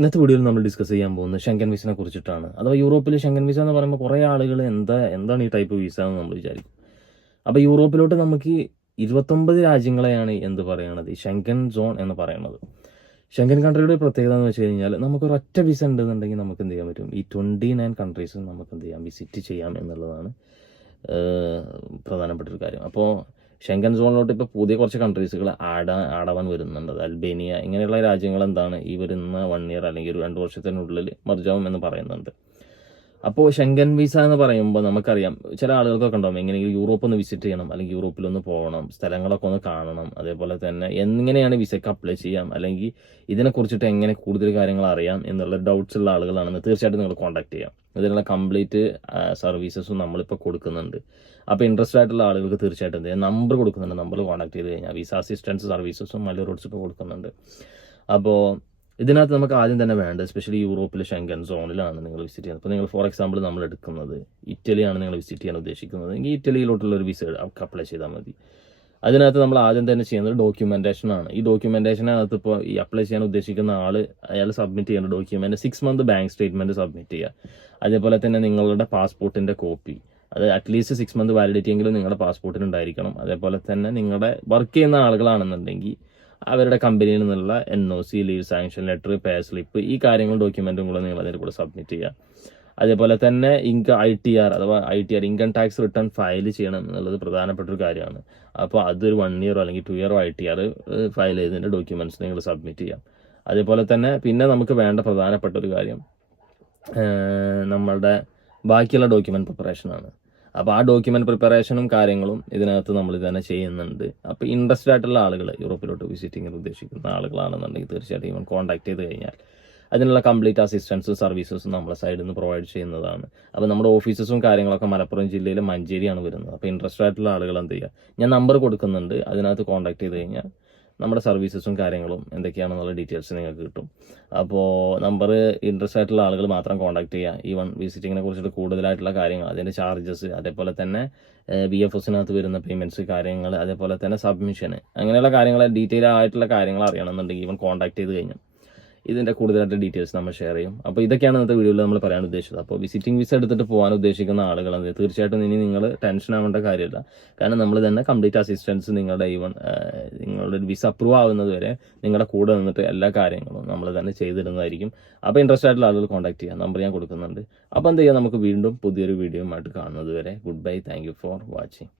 ഇന്നത്തെ വീഡിയോയിൽ നമ്മൾ ഡിസ്കസ് ചെയ്യാൻ പോകുന്നത് ഷെങ്കൻ വിസയെ കുറിച്ചിട്ടാണ്. അഥവാ യൂറോപ്പിൽ ഷെങ്കൻ വിസ എന്ന് പറയുമ്പോൾ കുറേ ആളുകൾ എന്താണ് ഈ ടൈപ്പ് വിസ എന്ന് നമ്മൾ വിചാരിക്കും. അപ്പോൾ യൂറോപ്പിലോട്ട് നമുക്ക് 29 രാജ്യങ്ങളെയാണ് എന്ത് പറയണത് ഈ ഷെങ്കൻ സോൺ എന്ന് പറയുന്നത്. ഷെങ്കൻ കൺട്രിയുടെ പ്രത്യേകത എന്ന് വെച്ച് കഴിഞ്ഞാൽ നമുക്കൊരൊറ്റ വിസ ഉണ്ടെന്നുണ്ടെങ്കിൽ നമുക്ക് എന്ത് ചെയ്യാൻ പറ്റും, ഈ 29 കൺട്രീസ് നമുക്ക് എന്ത് ചെയ്യാം, വിസിറ്റ് ചെയ്യാം എന്നുള്ളതാണ് പ്രധാനപ്പെട്ടൊരു കാര്യം. അപ്പോൾ ഷെങ്കൻ സോണിലോട്ട് ഇപ്പോൾ പുതിയ കുറച്ച് കൺട്രീസുകൾ ആഡാവാൻ വരുന്നുണ്ട്. അൽബേനിയ ഇങ്ങനെയുള്ള രാജ്യങ്ങൾ എന്താണ് ഈ വരുന്ന 1 ഇയർ അല്ലെങ്കിൽ ഒരു 2 വർഷത്തിനുള്ളിൽ മർജാവും എന്ന് പറയുന്നുണ്ട്. അപ്പോൾ ഷെങ്കൻ വിസ എന്ന് പറയുമ്പോൾ നമുക്കറിയാം, ചില ആളുകൾക്കൊക്കെ ഉണ്ടാവും എങ്ങനെയെങ്കിലും യൂറോപ്പ് ഒന്ന് വിസിറ്റ് ചെയ്യണം, അല്ലെങ്കിൽ യൂറോപ്പിലൊന്ന് പോകണം, സ്ഥലങ്ങളൊക്കെ ഒന്ന് കാണണം, അതേപോലെ തന്നെ എങ്ങനെയാണ് വിസയ്ക്ക് അപ്ലൈ ചെയ്യാം, അല്ലെങ്കിൽ ഇതിനെക്കുറിച്ചിട്ട് എങ്ങനെ കൂടുതൽ കാര്യങ്ങൾ അറിയാം എന്നുള്ള ഡൗട്ട്സ് ഉള്ള ആളുകളാണെന്ന് തീർച്ചയായിട്ടും നിങ്ങൾ കോൺടാക്ട് ചെയ്യാം. ഇതിനുള്ള കംപ്ലീറ്റ് സർവീസസും നമ്മളിപ്പോൾ കൊടുക്കുന്നുണ്ട്. അപ്പോൾ ഇൻട്രസ്റ്റ് ആയിട്ടുള്ള ആളുകൾക്ക് തീർച്ചയായിട്ടും എന്ത് ചെയ്യാം, നമ്പർ കൊടുക്കുന്നുണ്ട്. നമ്പർ കോൺടാക്ട് ചെയ്ത് കഴിഞ്ഞാൽ വിസ അസിസ്റ്റൻസ് സർവീസസും മലയാള റോഡ്സ് ഇപ്പോൾ കൊടുക്കുന്നുണ്ട്. അപ്പോൾ ഇതിനകത്ത് നമുക്ക് ആദ്യം തന്നെ വേണ്ടത്, എസ്പെഷ്യലി യൂറോപ്പിലെ ഷെങ്കൻ സോണിലാണ് നിങ്ങൾ വിസിറ്റ് ചെയ്യുന്നത്. അപ്പോൾ നിങ്ങൾ ഫോർ എക്സാമ്പിൾ നമ്മൾ എടുക്കുന്നത് ഇറ്റലിയാണ് നിങ്ങൾ വിസിറ്റ് ചെയ്യാൻ ഉദ്ദേശിക്കുന്നത് എങ്കിൽ ഇറ്റലിയിലോട്ടുള്ള ഒരു വിസ അപ്ലൈ ചെയ്താൽ മതി. അതിനകത്ത് നമ്മൾ ആദ്യം തന്നെ ചെയ്യുന്നത് ഡോക്യുമെൻറ്റേഷനാണ്. ഈ ഡോക്യുമെൻറ്റേഷനകത്ത് ഇപ്പോൾ ഈ അപ്ലൈ ചെയ്യാൻ ഉദ്ദേശിക്കുന്ന അയാൾ സബ്മിറ്റ് ചെയ്യേണ്ട document 6 month bank statement submit ചെയ്യുക. അതേപോലെ തന്നെ നിങ്ങളുടെ പാസ്പോർട്ടിൻ്റെ കോപ്പി, അത് അറ്റ്ലീസ്റ്റ് 6 മന്ത് വാലിഡിറ്റി എങ്കിലും നിങ്ങളുടെ പാസ്പോർട്ടിന് ഉണ്ടായിരിക്കണം. അതേപോലെ തന്നെ നിങ്ങളുടെ വർക്ക് ചെയ്യുന്ന ആളുകളാണെന്നുണ്ടെങ്കിൽ അവരുടെ കമ്പനിയിൽ നിന്നുള്ള NOC, ലീവ് സാങ്ഷൻ ലെറ്റർ, പേ സ്ലിപ്പ്, ഈ കാര്യങ്ങൾ ഡോക്യുമെൻറ്റും കൂടെ നിങ്ങൾ അതിൻ്റെ കൂടെ സബ്മിറ്റ് ചെയ്യുക. അതേപോലെ തന്നെ ITR അഥവാ ഇൻകം ടാക്സ് റിട്ടേൺ ഫയൽ ചെയ്യണം എന്നുള്ളത് പ്രധാനപ്പെട്ട ഒരു കാര്യമാണ്. അപ്പോൾ അതൊരു 1 ഇയറോ അല്ലെങ്കിൽ 2 ഇയറോ ITR ഫയൽ ചെയ്തതിൻ്റെ ഡോക്യുമെൻറ്റ്സ് നിങ്ങൾ സബ്മിറ്റ് ചെയ്യാം. അതേപോലെ തന്നെ പിന്നെ നമുക്ക് വേണ്ട പ്രധാനപ്പെട്ട ഒരു കാര്യം നമ്മളുടെ ബാക്കിയുള്ള ഡോക്യുമെൻറ്റ് പ്രിപ്പറേഷനാണ്. അപ്പോൾ ആ ഡോക്യുമെൻറ്റ് പ്രിപ്പറേഷനും കാര്യങ്ങളും ഇതിനകത്ത് നമ്മൾ തന്നെ ചെയ്യുന്നുണ്ട്. അപ്പോൾ ഇൻട്രസ്റ്റഡ് ആയിട്ടുള്ള ആളുകൾ, യൂറോപ്പിലോട്ട് വിസിറ്റിങ്ങിന് ഉദ്ദേശിക്കുന്ന ആളുകളാണെന്നുണ്ടെങ്കിൽ തീർച്ചയായിട്ടും ഇവൻ കോൺടാക്ട് ചെയ്ത് കഴിഞ്ഞാൽ അതിനുള്ള കംപ്ലീറ്റ് അസിസ്റ്റൻസ് സർവീസസും നമ്മളെ സൈഡിൽ നിന്ന് പ്രൊവൈഡ് ചെയ്യുന്നതാണ്. അപ്പോൾ നമ്മുടെ ഓഫീസസും കാര്യങ്ങളൊക്കെ മലപ്പുറം ജില്ലയിലെ മഞ്ചേരിയാണ് വരുന്നത്. അപ്പോൾ ഇൻട്രസ്റ്റഡ് ആയിട്ടുള്ള ആളുകൾ എന്ത് ചെയ്യുക, ഞാൻ നമ്പർ കൊടുക്കുന്നുണ്ട്, അതിനകത്ത് കോൺടാക്ട് ചെയ്ത് കഴിഞ്ഞാൽ നമ്മുടെ സർവീസസും കാര്യങ്ങളും എന്തൊക്കെയാണെന്നുള്ള ഡീറ്റെയിൽസ് നിങ്ങൾക്ക് കിട്ടും. അപ്പോൾ നമ്പർ ഇൻട്രസ്റ്റ് ആയിട്ടുള്ള ആളുകൾ മാത്രം കോൺടാക്ട് ചെയ്യുക. ഈവൻ വിസിറ്റിങ്ങിനെ കുറിച്ചിട്ട് കൂടുതലായിട്ടുള്ള കാര്യങ്ങൾ, അതിൻ്റെ ചാർജസ്, അതേപോലെ തന്നെ BFSനകത്ത് വരുന്ന പേയ്മെൻറ്റ്സ് കാര്യങ്ങൾ, അതേപോലെ തന്നെ സബ്മിഷൻ, അങ്ങനെയുള്ള കാര്യങ്ങൾ ഡീറ്റെയിൽ ആയിട്ടുള്ള കാര്യങ്ങൾ അറിയണമെന്നുണ്ടെങ്കിൽ ഈവൻ കോൺടാക്ട് ചെയ്ത് കഴിഞ്ഞാൽ ഇതിൻ്റെ കൂടുതലായിട്ട് ഡീറ്റെയിൽസ് നമ്മൾ ഷെയർ ചെയ്യും. അപ്പോൾ ഇതൊക്കെയാണ് ഇന്നത്തെ വീഡിയോയിൽ നമ്മൾ പറയാൻ ഉദ്ദേശിച്ചത്. അപ്പോൾ വിസിറ്റിംഗ് വിസ എടുത്തിട്ട് പോകാൻ ഉദ്ദേശിക്കുന്ന ആളുകൾ തീർച്ചയായിട്ടും ഇനി നിങ്ങൾ ടെൻഷൻ ആവേണ്ട കാര്യമില്ല. കാരണം നമ്മൾ തന്നെ കംപ്ലീറ്റ് അസിസ്റ്റൻസ് നിങ്ങളുടെ നിങ്ങളുടെ വിസ അപ്രൂവ് ആവുന്നത് വരെ നിങ്ങളുടെ കൂടെ നിന്നിട്ട് എല്ലാ കാര്യങ്ങളും നമ്മൾ തന്നെ ചെയ്തിരുന്നതായിരിക്കും. അപ്പോൾ ഇൻട്രസ്റ്റ് ആയിട്ടുള്ള ആളുകൾ കോൺടാക്ട് ചെയ്യാം, നമ്പർ ഞാൻ കൊടുക്കുന്നുണ്ട്. അപ്പോൾ എന്ത് ചെയ്യാം, നമുക്ക് വീണ്ടും പുതിയൊരു വീഡിയോയുമായിട്ട് കാണുന്നത് വരെ good bye, thank you for watching.